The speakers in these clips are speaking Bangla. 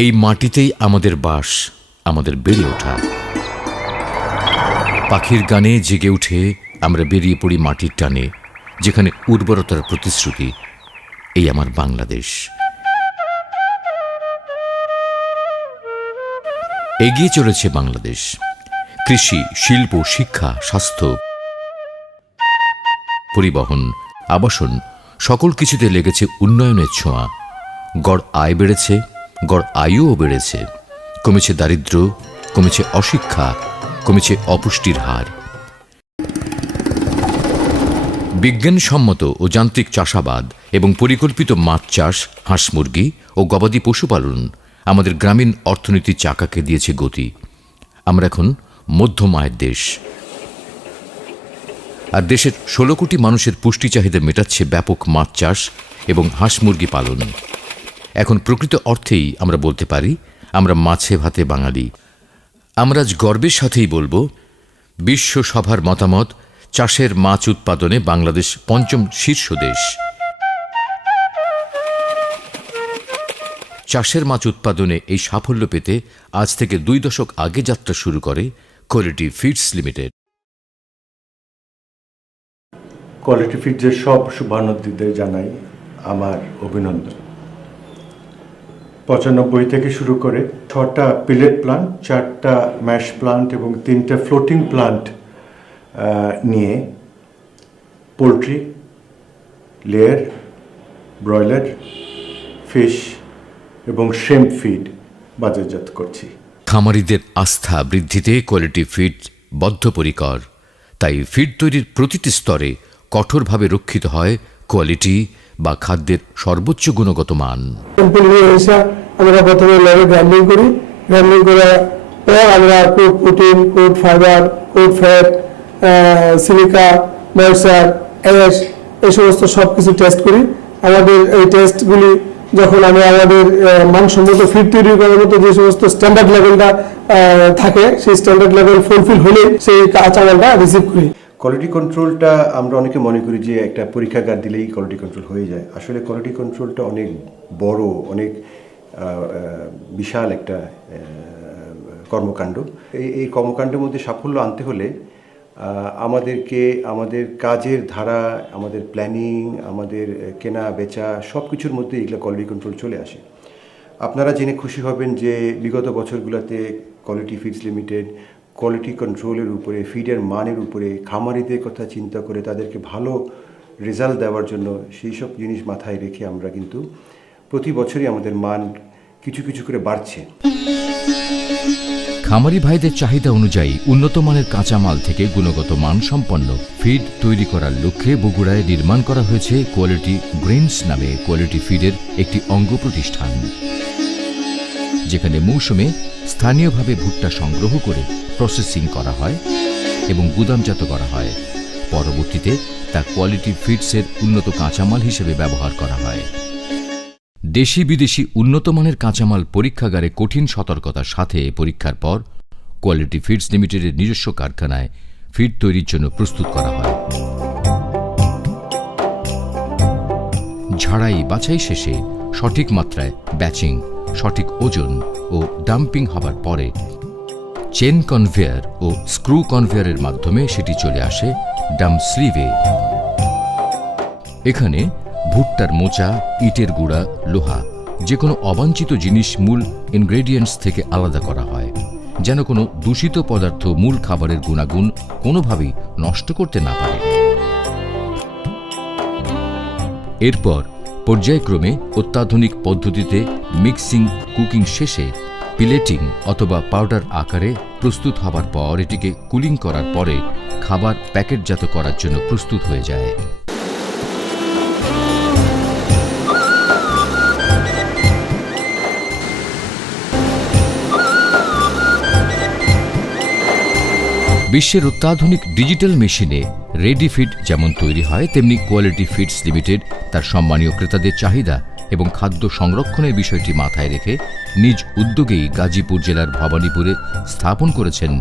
এই মাটিতেই আমাদের বাস, আমাদের বেড়ে ওঠা। পাখির গানে জেগে উঠে আমরা বেরিয়ে পড়ি মাটির টানে, যেখানে উর্বরতার প্রতিশ্রুতি। এই আমার বাংলাদেশ। এগিয়ে চলেছে বাংলাদেশ। কৃষি, শিল্প, শিক্ষা, স্বাস্থ্য, পরিবহন, আবাসন সকল কিছুতে লেগেছে উন্নয়নের ছোঁয়া। গড় আয় বেড়েছে, গড় আয়ুও বেড়েছে। কমেছে দারিদ্র্য, কমেছে অশিক্ষা, কমেছে অপুষ্টির হার। বিজ্ঞানসম্মত ও যান্ত্রিক চাষাবাদ এবং পরিকল্পিত মাছ চাষ, হাঁস মুরগি ও গবাদি পশুপালন আমাদের গ্রামীণ অর্থনীতির চাকাকে দিয়েছে গতি। আমরা এখন মধ্যম আয়ের দেশ। আর দেশের 16 কোটি মানুষের পুষ্টি চাহিদা মেটাচ্ছে ব্যাপক মাছ চাষ এবং হাঁস মুরগি পালন। এখন প্রকৃত অর্থেই আমরা বলতে পারি আমরা মাছে ভাতে বাঙালি। আমরা আজ গর্বের সাথেই বলবো, বিশ্ব সভার মতামত, চাষের মাছ উৎপাদনে বাংলাদেশ 5ম শীর্ষ দেশ। চাষের মাছ উৎপাদনে এই সাফল্য পেতে আজ থেকে 2 দশক আগে যাত্রা শুরু করে কোয়ালিটি ফিডস লিমিটেড। কোয়ালিটি ফিডসের সব শুভানুদ্দীদের জানাই আমার অভিনন্দন। 95 থেকে শুরু করে 6টা পিলেট প্লান্ট, 4টা ম্যাশ প্লান্ট এবং 3টা ফ্লোটিং প্লান্ট নিয়ে পোলট্রি, লেয়ার, ব্রয়লার, ফিশ এবং শ্রিম্প ফিড বাজারজাত করছি। খামারিদের আস্থা বৃদ্ধিতে কোয়ালিটি ফিড বদ্ধপরিকর। তাই ফিড তৈরির প্রতিটি স্তরে কঠোরভাবে রক্ষিত হয় কোয়ালিটি বা খাদ্যের সর্বোচ্চ গুণগত মান। আমরা প্রথমে ল্যাবে গ্রাইন্ডিং করি। গ্রাইন্ডিং করার পর আমরা code protein, code fibre, code fat, silica, moisture, ash এই সমস্ত সব কিছু টেস্ট করি। আমাদের এই টেস্টগুলি যখন আমরা আমাদের মানসম্মত ফিড তৈরি করার মতো যে সমস্ত স্ট্যান্ডার্ড লেভেলটা থাকে, সেই স্ট্যান্ডার্ড লেভেল ফুলফিল হলে সেই কাঁচামালটা রিসিভ করি। কোয়ালিটি কন্ট্রোলটা আমরা অনেকে মনে করি যে একটা পরীক্ষাগার দিলেই কোয়ালিটি কন্ট্রোল হয়ে যায়। আসলে কোয়ালিটি কন্ট্রোলটা অনেক বড়, অনেক বিশাল একটা কর্মকাণ্ড। এই কর্মকাণ্ডের মধ্যে সাফল্য আনতে হলে আমাদেরকে আমাদের কাজের ধারা, আমাদের প্ল্যানিং, আমাদের কেনা বেচা সব কিছুর মধ্যে এগুলো কোয়ালিটি কন্ট্রোল চলে আসে। আপনারা জেনে খুশি হবেন যে বিগত বছরগুলোতে কোয়ালিটি ফিডস লিমিটেড কোয়ালিটি কন্ট্রোলের উপরে, ফিডের মানের উপরে, খামারিদের কথা চিন্তা করে তাদেরকে ভালো রেজাল্ট দেওয়ার জন্য সেই সব জিনিস মাথায় রেখে আমরা কিন্তু প্রতি বছরই আমাদের মান কিছু কিছু করে বাড়ছে। খামারি ভাইদের চাহিদা অনুযায়ী উন্নত মানের কাঁচামাল থেকে গুণগত মানসম্পন্ন ফিড তৈরি করার লক্ষ্যে বগুড়ায় নির্মাণ করা হয়েছে কোয়ালিটি গ্রেনস নামে কোয়ালিটি ফিডের একটি অঙ্গ প্রতিষ্ঠান, যেখানে মৌসুমে স্থানীয়ভাবে ভুট্টা সংগ্রহ করে প্রসেসিং করা হয় এবং গুদামজাত করা হয়। পরবর্তীতে তা কোয়ালিটি ফিডসের উন্নত কাঁচামাল হিসেবে ব্যবহার করা হয়। দেশি বিদেশি উন্নত মানের কাঁচামাল পরীক্ষাগারে কঠিন সতর্কতার সাথে পরীক্ষার পর কোয়ালিটি ফিডস লিমিটেডের নিজস্ব কারখানায় ফিড তৈরির জন্য প্রস্তুত করা হয়। ঝাড়াই বাছাই শেষে সঠিক মাত্রায় ব্যাচিং, সঠিক ওজন ও ডাম্পিং হবার পরে চেন কনভেয়ার ও স্ক্রু কনভেয়ারের মাধ্যমে সেটি চলে আসে ডাম্প স্লিভে। এখানে ভুট্টার মোচা, ইটের গুঁড়া, লোহা, যে কোনো অবাঞ্ছিত জিনিস মূল ইনগ্রেডিয়েন্টস থেকে আলাদা করা হয়, যেন কোনো দূষিত পদার্থ মূল খাবারের গুণাগুণ কোনোভাবেই নষ্ট করতে না পারে। এরপর পর্যায়ক্রমে অত্যাধুনিক পদ্ধতিতে মিক্সিং, কুকিং শেষে পিলেটিং অথবা পাউডার আকারে প্রস্তুত হবার পর এটিকে কুলিং করার পরে খাবার প্যাকেটজাত করার জন্য প্রস্তুত হয়ে যায়। বিশ্বের অত্যাধুনিক ডিজিটাল মেশিনে রেডি ফিড যেমন তৈরি হয়, তেমনি কোয়ালিটি ফিডস লিমিটেড তার সম্মানীয় ক্রেতাদের চাহিদা এবং খাদ্য সংরক্ষণের বিষয়টি মাথায় রেখে নিজ উদ্যোগেই গাজীপুর জেলার ভবানীপুরে স্থাপন করেছেন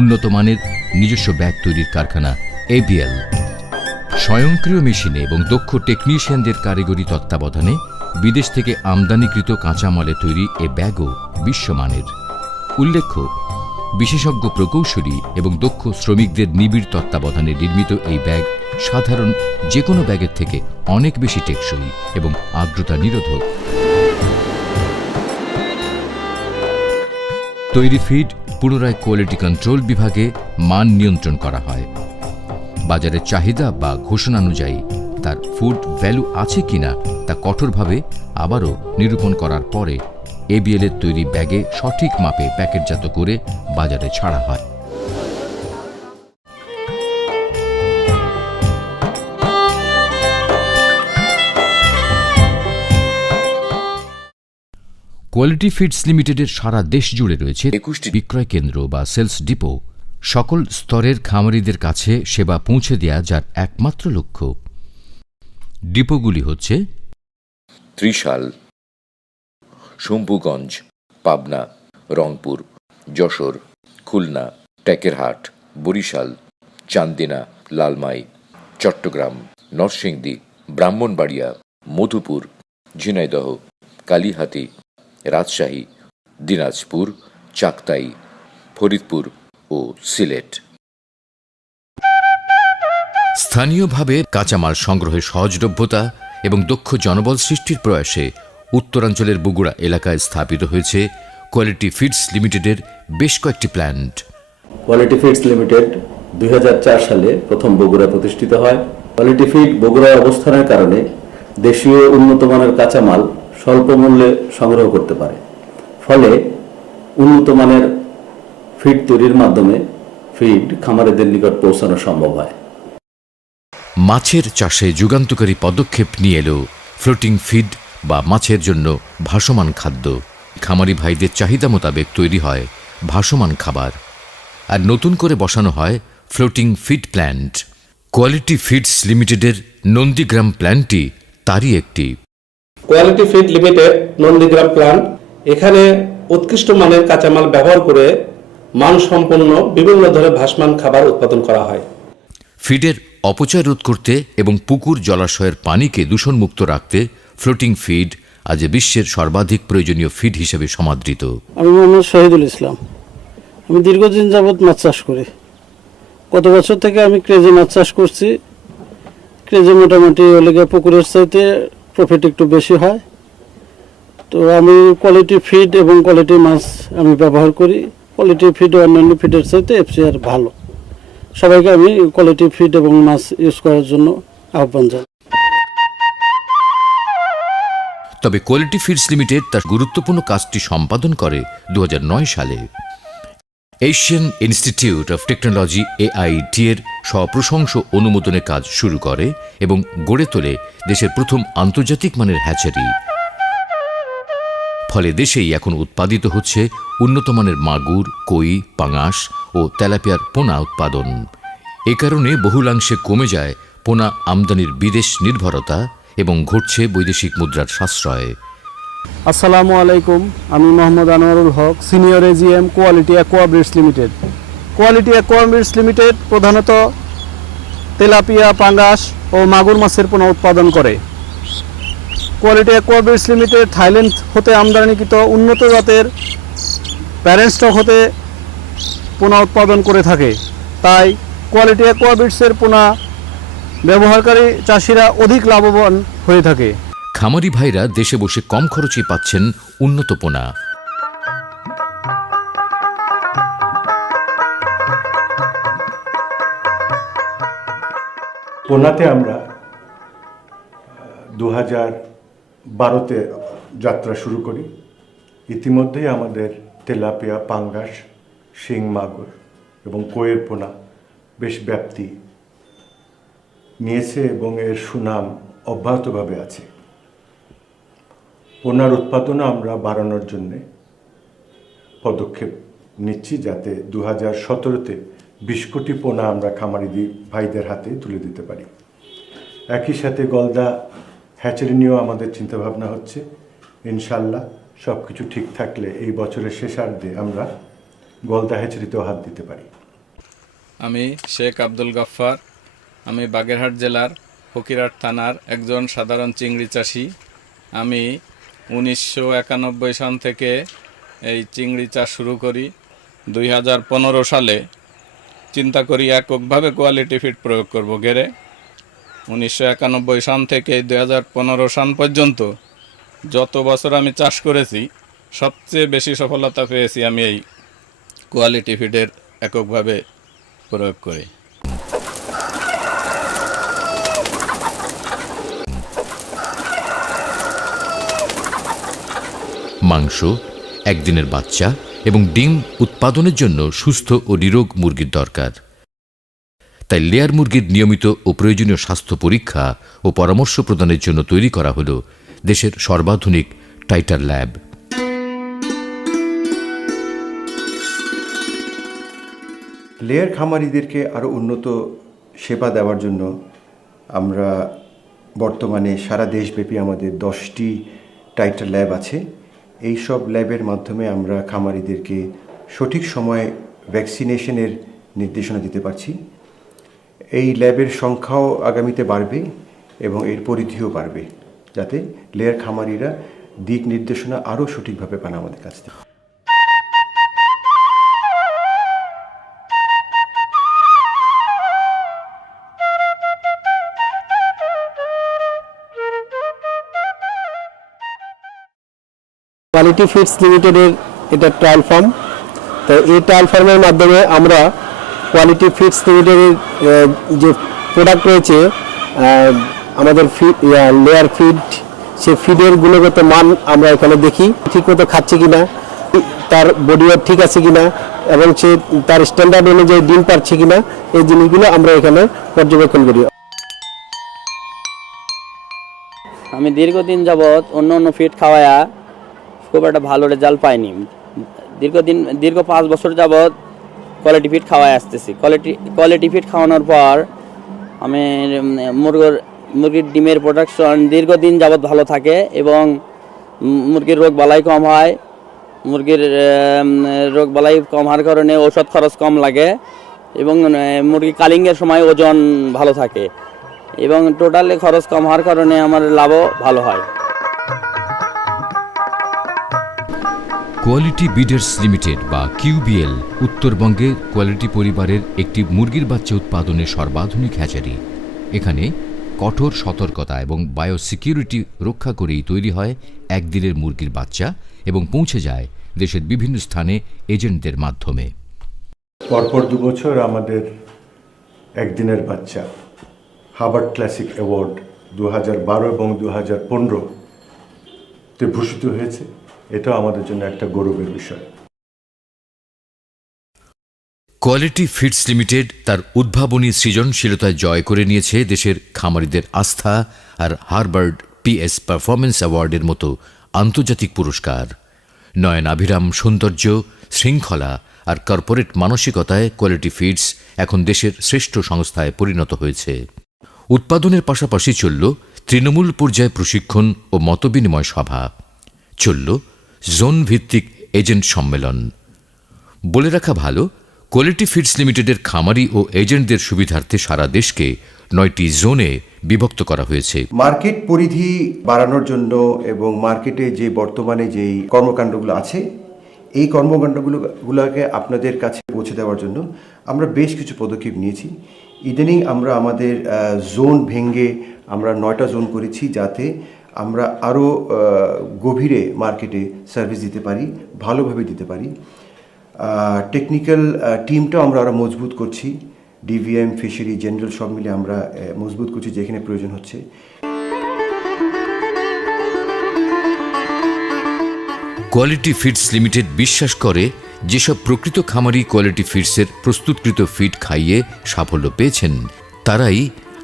উন্নত মানের নিজস্ব ব্যাগ তৈরির কারখানা এবিএল। স্বয়ংক্রিয় মেশিনে এবং দক্ষ টেকনিশিয়ানদের কারিগরি তত্ত্বাবধানে বিদেশ থেকে আমদানিকৃত কাঁচামালে তৈরি এ ব্যাগও বিশ্বমানের। উল্লেখ্য, বিশেষজ্ঞ প্রকৌশলী এবং দক্ষ শ্রমিকদের নিবিড় তত্ত্বাবধানে নির্মিত এই ব্যাগ সাধারণ যে কোনো ব্যাগের থেকে অনেক বেশি টেকসই এবং আর্দ্রতা নিরোধক। তৈরি ফিড পুনরায় কোয়ালিটি কন্ট্রোল বিভাগে মান নিয়ন্ত্রণ করা হয়। বাজারের চাহিদা বা ঘোষণানুযায়ী তার ফুড ভ্যালু আছে কিনা তা কঠোরভাবে আবারও নিরূপণ করার পরে এবিএল এর তৈরি ব্যাগে সঠিক মাপে প্যাকেটজাত করে বাজারে ছাড়া হয়। কোয়ালিটি ফিডস লিমিটেডের সারা দেশ জুড়ে রয়েছে 21টি বিক্রয় কেন্দ্র বা সেলস ডিপো। সকল স্তরের খামারিদের কাছে সেবা পৌঁছে দেয়া যার একমাত্র লক্ষ্য। ডিপোগুলি হচ্ছে ত্রিশাল, শম্ভুগঞ্জ, পাবনা, রংপুর, যশোর, খুলনা, টেকেরহাট, বরিশাল, চান্দিনা, লালমাই, চট্টগ্রাম, নরসিংদী, ব্রাহ্মণবাড়িয়া, মধুপুর, ঝিনাইদহ, কালিহাতী, রাজশাহী, দিনাজপুর, চাকতাই, ফরিদপুর ও সিলেট। স্থানীয়ভাবে কাঁচামাল সংগ্রহের সহজলভ্যতা এবং দক্ষ জনবল সৃষ্টির প্রয়াসে উত্তরাঞ্চলের বগুড়া এলাকায় স্থাপিত হয়েছে কোয়ালিটি ফিডস লিমিটেডের বেশ কয়েকটি প্ল্যান্ট। কোয়ালিটি ফিডস লিমিটেড 2004 সালে প্রথম বগুড়া প্রতিষ্ঠিত হয়। কোয়ালিটি ফিড বগুড়ায় অবস্থানের কারণে দেশীয় উন্নত মানের কাঁচামাল স্বল্প মূল্যে সংগ্রহ করতে পারে। ফলে উন্নত মানের ফিড তৈরির মাধ্যমে ফিড খামারিদের নিকট পৌঁছানো সম্ভব হয়। মাছের চাষে যুগান্তকারী পদক্ষেপ নিয়ে এলো ফ্লোটিং ফিড বা মাছের জন্য ভাসমান খাদ্য। খামারি ভাইদের চাহিদা মোতাবেক তৈরি হয় ভাসমান খাবার, আর নতুন করে বসানো হয় floating feed plant. Quality feeds লিমিটেডের নন্দীগ্রাম প্ল্যান্টটি তারই একটি। Quality feed limited Nandigram plant, এখানে উৎকৃষ্ট মানের কাঁচামাল ব্যবহার করে মানসম্পন্ন বিভিন্ন ধরনের ভাসমান খাবার উৎপাদন করা হয়। ফিডের অপচয় রোধ করতে এবং পুকুর জলাশয়ের পানিকে দূষণমুক্ত রাখতে ফ্লোটিং ফিড আজ বিশ্বের সর্বাধিক প্রয়োজনীয় ফিড হিসেবে সমাদৃত। আমি মোহাম্মদ শহীদুল ইসলাম। আমি দীর্ঘদিন যাবৎ মাছ চাষ করি। গত বছর থেকে আমি ক্রেজে মাছ চাষ করছি। ক্রেজে মোটামুটি পুকুরের চাইতে প্রফিট একটু বেশি হয়। তো আমি কোয়ালিটি ফিড এবং কোয়ালিটি মাছ আমি ব্যবহার করি। কোয়ালিটি ফিড ও অন্যান্য ফিডের চাইতে এফসিআর ভালো। সবাইকে আমি কোয়ালিটি ফিড এবং মাছ ইউজ করার জন্য আহ্বান জানাই। তবে কোয়ালিটি ফিডস লিমিটেড তার গুরুত্বপূর্ণ কাজটি সম্পাদন করে 2009 সালে। Asian institute of technology AIT এর স্বপ্রশংস অনুমোদনে কাজ শুরু করে এবং গড়ে তোলে দেশের প্রথম আন্তর্জাতিক মানের হ্যাচারি। ফলে দেশেই এখন উৎপাদিত হচ্ছে উন্নত মানের মাগুর, কই, পাঙাশ ও তেলাপিয়ার পোনা উৎপাদন। এ কারণে বহুলাংশে কমে যায় পোনা আমদানির বিদেশ নির্ভরতা এবং ঘটছে বৈদেশিক মুদ্রার সাশ্রয়। আসসালামু আলাইকুম, আমি Mohammad Anwarul Haque, senior AGM, quality aqua breeds limited. Quality aqua breeds limited প্রধানত তেলাপিয়া, পাঙ্গাস ও মাগুর মাছের পোনা উৎপাদন করে। Quality aqua breeds limited Thailand হতে আমদানিকৃত উন্নত জাতের প্যারেন্ট স্টক হতে পোনা উৎপাদন করে থাকে। তাই কোয়ালিটি অ্যাকোয়া ব্রিডসের পোনা ব্যবহারকারী চাষিরা অধিক লাভবান হয়ে থাকে। খামারি ভাইরা দেশে বসে কম খরচে পাচ্ছেন উন্নত পোনা। পোনাতে আমরা 2012-তে যাত্রা শুরু করি। ইতিমধ্যেই আমাদের তেলাপিয়া, পাঙ্গাস, শিং মাগুর এবং কইয়ের পোনা বেশ ব্যাপ্তি নিয়েছে এবং এর সুনাম অব্যাহতভাবে আছে। পোনার উৎপাদনও আমরা বাড়ানোর জন্যে পদক্ষেপ নিচ্ছি, যাতে 2017-তে 20 কোটি পোনা আমরা খামারি ভাইদের হাতে তুলে দিতে পারি। একই সাথে গলদা হ্যাচারি নিয়েও আমাদের চিন্তাভাবনা হচ্ছে। ইনশাল্লাহ সব কিছু ঠিক থাকলে এই বছরের শেষার্ধে আমরা গলদা হ্যাচারিতেও হাত দিতে পারি। আমি শেখ আব্দুল গাফফার। আমি বাগেরহাট জেলার ফকিরহাট থানার একজন সাধারণ চিংড়ি চাষি। আমি 1991 সাল থেকে এই চিংড়ি চাষ শুরু করি। 2015 সালে চিন্তা করি এককভাবে কোয়ালিটি ফিড প্রয়োগ করব গেরে। 1991 সাল থেকে 2015 সাল পর্যন্ত যত বছর আমি চাষ করেছি সবচেয়ে বেশি সফলতা পেয়েছি আমি এই কোয়ালিটি ফিডের এককভাবে প্রয়োগ করে। মাংস, একদিনের বাচ্চা এবং ডিম উৎপাদনের জন্য সুস্থ ও নিরোগ মুরগির দরকার। তাই লেয়ার মুরগির নিয়মিত ও প্রয়োজনীয় স্বাস্থ্য পরীক্ষা ও পরামর্শ প্রদানের জন্য তৈরি করা হল দেশের সর্বাধুনিক টাইটার ল্যাব। লেয়ার খামারিদেরকে আরও উন্নত সেবা দেওয়ার জন্য আমরা বর্তমানে সারা দেশব্যাপী আমাদের 10টি টাইটার ল্যাব আছে। এই সব ল্যাবের মাধ্যমে আমরা খামারিদেরকে সঠিক সময়ে ভ্যাকসিনেশনের নির্দেশনা দিতে পারছি। এই ল্যাবের সংখ্যাও আগামীতে বাড়বে এবং এর পরিধিও বাড়বে, যাতে লেয়ার খামারিরা দিক নির্দেশনা আরও সঠিকভাবে পান আমাদের কাছ থেকে। কোয়ালিটি ফিডস লিমিটেডের এটা ট্রায়াল ফার্ম। তো এই ট্রায়াল ফার্মের মাধ্যমে আমরা কোয়ালিটি ফিডস লিমিটেডের যে প্রোডাক্ট রয়েছে আমাদের লেয়ার ফিড, সে ফিডের গুণগত মান আমরা এখানে দেখি, ঠিক মতো খাচ্ছে কিনা, তার বডি ওয়েট ঠিক আছে কিনা এবং সে তার স্ট্যান্ডার্ড অনুযায়ী ডিম পাচ্ছে কিনা, এই জিনিসগুলো আমরা এখানে পর্যবেক্ষণ করি। আমি দীর্ঘদিন যাবৎ অন্য ফিড খাওয়ায়া খুব একটা ভালো রেজাল্ট পাইনি। দীর্ঘ 5 বছর যাবৎ কোয়ালিটি ফিড খাওয়ায় আসতেছি। কোয়ালিটি ফিড খাওয়ানোর পর আমি মুরগির ডিমের প্রোডাকশন দীর্ঘদিন যাবৎ ভালো থাকে এবং মুরগির রোগ বালাই কম হয়। মুরগির রোগ বালাই কম হওয়ার কারণে ঔষধ খরচ কম লাগে এবং মুরগি কালিংয়ের সময় ওজন ভালো থাকে এবং টোটালি খরচ কম হওয়ার কারণে আমার লাভও ভালো হয়। কোয়ালিটি বিডার্স লিমিটেড বা কিউবিএল উত্তরবঙ্গের কোয়ালিটি পরিবারের একটি মুরগির বাচ্চা উৎপাদনের সর্বাধুনিক হ্যাচারি। এখানে কঠোর সতর্কতা এবং বায়োসিকিউরিটি রক্ষা করেই তৈরি হয় একদিনের মুরগির বাচ্চা এবং পৌঁছে যায় দেশের বিভিন্ন স্থানে এজেন্টদের মাধ্যমে। পরপর 2 বছর আমাদের একদিনের বাচ্চা হার্বার্ট ক্লাসিক অ্যাওয়ার্ড 2012 এবং 2015-তে ভূষিত হয়েছে। এটাও আমাদের জন্য একটা গৌরবের বিষয়। কোয়ালিটি ফিডস লিমিটেড তার উদ্ভাবনী সৃজনশীলতায় জয় করে নিয়েছে দেশের খামারিদের আস্থা আর হার্বার্ড পিএস পারফরমেন্স অ্যাওয়ার্ডের মতো আন্তর্জাতিক পুরস্কার। নয়নাভিরাম সৌন্দর্য, শৃঙ্খলা আর কর্পোরেট মানসিকতায় কোয়ালিটি ফিডস এখন দেশের শ্রেষ্ঠ সংস্থায় পরিণত হয়েছে। উৎপাদনের পাশাপাশি চলল তৃণমূল পর্যায়ে প্রশিক্ষণ ও মতবিনিময় সভা, চলল জোন ভিত্তিক এজেন্ট সম্মেলন। বলে রাখা ভালো, কোয়ালিটি ফিডস লিমিটেডের খামারি ও এজেন্টদের সুবিধার্থে সারা দেশকে 9টি জোনে বিভক্ত করা হয়েছে। মার্কেট পরিধি বাড়ানোর জন্য এবং মার্কেটে যে বর্তমানে যেই কর্মকাণ্ডগুলো আছে, এই কর্মকাণ্ডগুলোকে আপনাদের কাছে পৌঁছে দেওয়ার জন্য আমরা বেশ কিছু পদক্ষেপ নিয়েছি। ইদানিং আমরা আমাদের জোন ভেঙে আমরা 9টা জোন করেছি, যাতে আমরা আরও গভীরে মার্কেটে সার্ভিস দিতে পারি, ভালোভাবে দিতে পারি। টেকনিক্যাল টিমটাও আমরা আরও মজবুত করছি। ডিভিএম, ফিশারি, জেনারেল সব মিলে আমরা মজবুত করছি যেখানে প্রয়োজন হচ্ছে। কোয়ালিটি ফিডস লিমিটেড বিশ্বাস করে, যেসব প্রকৃত খামারি কোয়ালিটি ফিডসের প্রস্তুতকৃত ফিড খাইয়ে সাফল্য পেয়েছেন, তারাই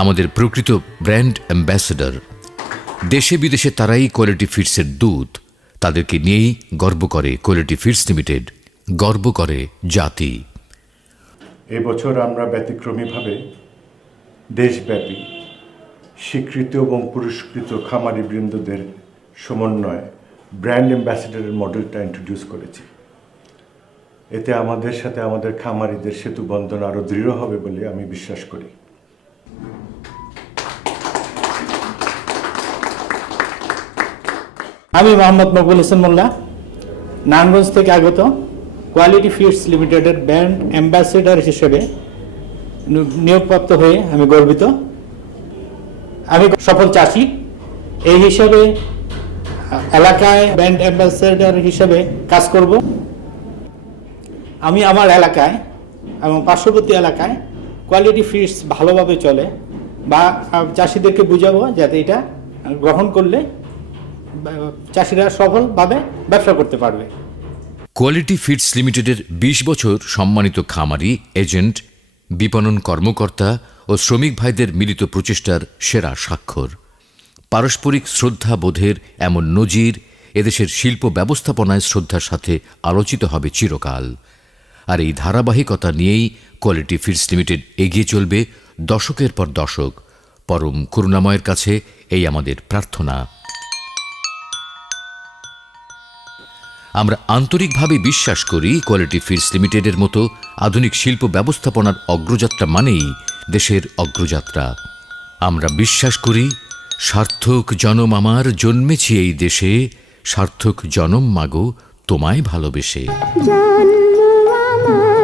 আমাদের প্রকৃত ব্র্যান্ড অ্যাম্বাসেডর। দেশে বিদেশে তারাই কোয়ালিটি ফিডসের দূত। তাদেরকে নিয়েই গর্ব করে কোয়ালিটি ফিডস লিমিটেড, গর্ব করে জাতি। এবছর আমরা ব্যতিক্রমীভাবে দেশব্যাপী স্বীকৃত এবং পুরস্কৃত খামারি বৃন্দদের সমন্বয়ে ব্র্যান্ড অ্যাম্বাসেডরের মডেলটা ইন্ট্রোডিউস করেছি। এতে আমাদের সাথে আমাদের খামারিদের সেতু বন্ধন আরও দৃঢ় হবে বলে আমি বিশ্বাস করি। আমি মোহাম্মদ মকবুল হোসেন মোল্লা, নারায়ণগঞ্জ থেকে আগত। কোয়ালিটি ফিডস লিমিটেডের ব্র্যান্ড অ্যাম্বাসেডর হিসেবে নিয়োগপ্রাপ্ত হয়ে আমি গর্বিত। আমি সফল চাষি, এই হিসাবে এলাকায় ব্র্যান্ড অ্যাম্বাসেডর হিসেবে কাজ করব। আমি আমার এলাকায় এবং পার্শ্ববর্তী এলাকায় কোয়ালিটি ফিডস ভালোভাবে চলে বা চাষিদেরকে বুঝাবো যাতে এটা গ্রহণ করলে চাষিরা সফলভাবে ব্যবসা করতে পারবে। কোয়ালিটি ফিডস লিমিটেডের ২০ বছর সম্মানিত খামারি, এজেন্ট, বিপণন কর্মকর্তা ও শ্রমিক ভাইদের মিলিত প্রচেষ্টার সেরা স্বাক্ষর। পারস্পরিক শ্রদ্ধা বোধের এমন নজির এদেশের শিল্প ব্যবস্থাপনায় শ্রদ্ধার সাথে আলোচিত হবে চিরকাল। আর এই ধারাবাহিকতা নিয়েই কোয়ালিটি ফিডস লিমিটেড এগিয়ে চলবে দশকের পর দশক। পরম করুণাময়ের কাছে এই আমাদের প্রার্থনা। আমরা আন্তরিকভাবে বিশ্বাস করি কোয়ালিটি ফিডস লিমিটেডের মতো আধুনিক শিল্প ব্যবস্থাপনার অগ্রযাত্রা মানেই দেশের অগ্রযাত্রা। আমরা বিশ্বাস করি সার্থক জনম আমার জন্মেছি এই দেশে, সার্থক জনম মাগো তোমায় ভালোবেসে। জন্ম আমার